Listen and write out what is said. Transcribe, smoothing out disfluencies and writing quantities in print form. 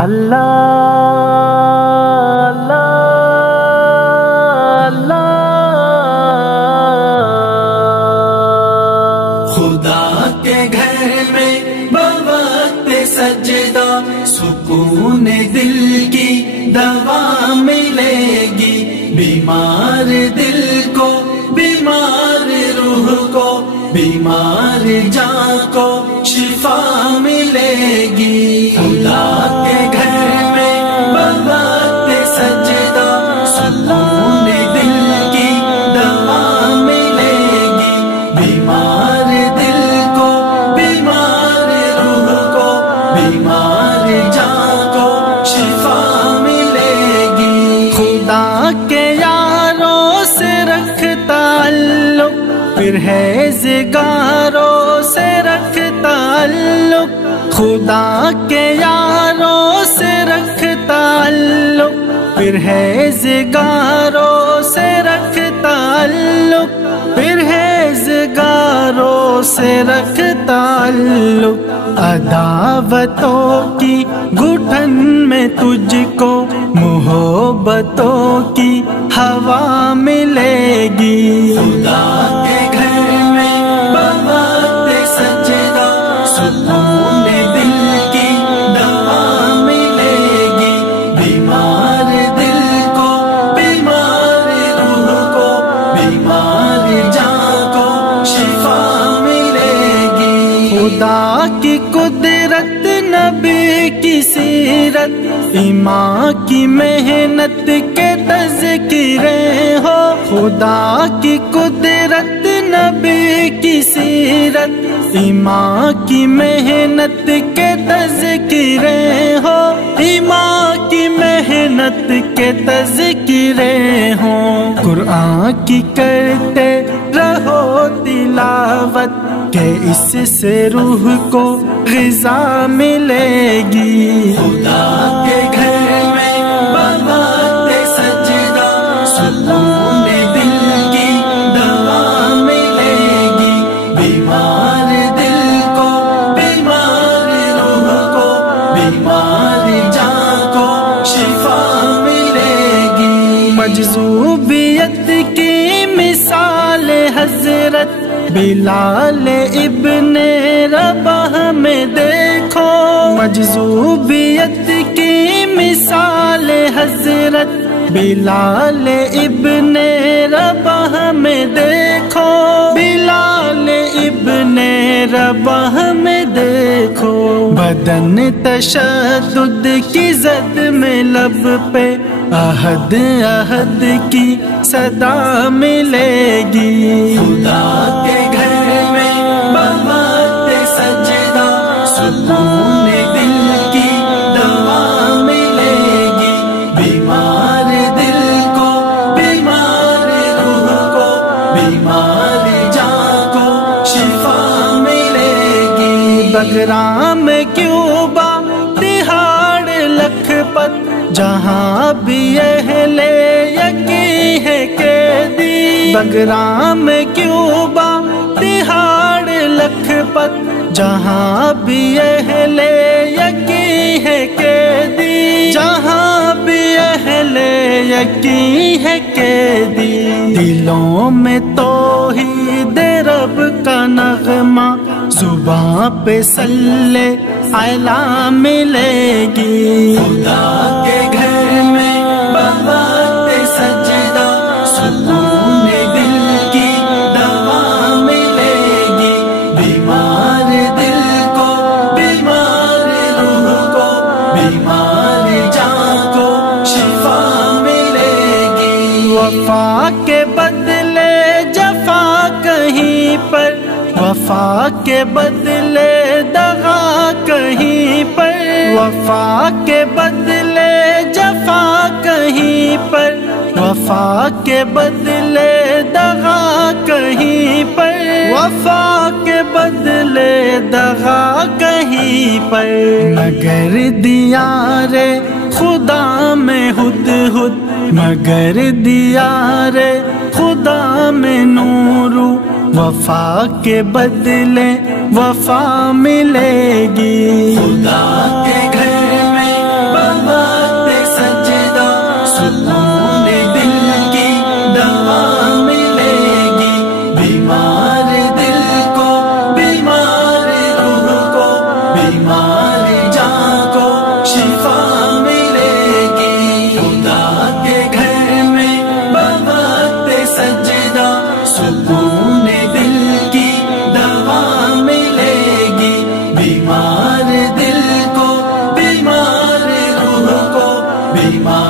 اللہ اللہ خدا کے گھر میں بوقت سجدہ سکون دل کی دوا ملے گی، بیمار دل کو، بیمار روح کو، بیمار جان کو شفا ملے گی۔ خدا کے گھر میں بوقت سجدہ سکون دل کی دوا ملے گی، بیمار دل کو، بیمار روح کو، بیمار جان کو شفا ملے گی۔ خدا کے یاروں سے رکھ تعلق، پھر ہیزگاروں سے رکھ تعلق، خدا کے یاروں سے رکھ تعلق، پھر ہیزگاروں سے رکھ تعلق، پھر ہیزگاروں سے رکھ تعلق۔ عداوتوں کی گھٹن میں تجھ کو محبتوں کی ہوا ملے گی۔ خدا کے گھر میں بوقت سجدہ سکون دل کی دوا ملے گی، بیمار دل کو، بیمار روح کو، بیمار جان کو شفا ملے گی۔ خدا کی قدرت، نبی کی سیرت، ایمان کی محنت کے تذکرے ہو۔ خدا کی قدرت، نبی کی سیرت، ایمان کی محنت کے تذکرے ہو، ایمان کی محنت کے تذکرے ہوں۔ قرآن کی کرتے رہو تلاوت، کہ اس سے روح کو غذا ملے گی۔ خدا کے گھر میں بوقت سجدہ سکون دل کی دوا ملے گی، بیمار دل کو، بیمار روح کو، بیمار جان کو شفا ملے گی۔ مجذوبیت کی مثال حضرت بلال ابن رباح میں دیکھو، مجذوبیت کی مثال حضرت بلال ابن رباح میں دیکھو، بلال ابن رباح میں دیکھو۔ بدن تشدد کی زد میں لب پہ عہد عہد کی صدا ملے گی۔ خدا کے گھر میں بوقت سجدہ سکون دل کی دوا ملے گی، بیمار دل کو، بیمار روح کو، بیمار جان کو شفا ملے گی۔ بگرام کیوبا تہاڑ لکھپت، جہاں بھی اہل یقین ہے قیدی۔ بگرام کیوبا تہاڑ لکھپت، جہاں بھی اہل یقین ہے قیدی، جہاں بھی اہل یقین ہے قیدی۔ دلوں میں توحید رب کا نغمہ، زباں پہ صلی اعلیٰ ملے گی۔ خدا کے گھر میں بوقت سجدہ سکون دل کی دوا ملے گی، بیمار دل کو، بیمار روح کو، بیمار جان کو شفا ملے گی۔ وفا کے بدلے جفا کہیں پر، وفا کے بدلے دغا کہیں پر، وفا کے بدلے جفا کہیں پر، وفا کے بدلے دغا کہیں پر، وفا کے بدلے دغا کہیں پر۔ مگر دیار خدا میں ہدہد، مگر دیار خدا میں نور، وفا کے بدلے وفا ملے گی۔ خدا کے گھر میں بیمار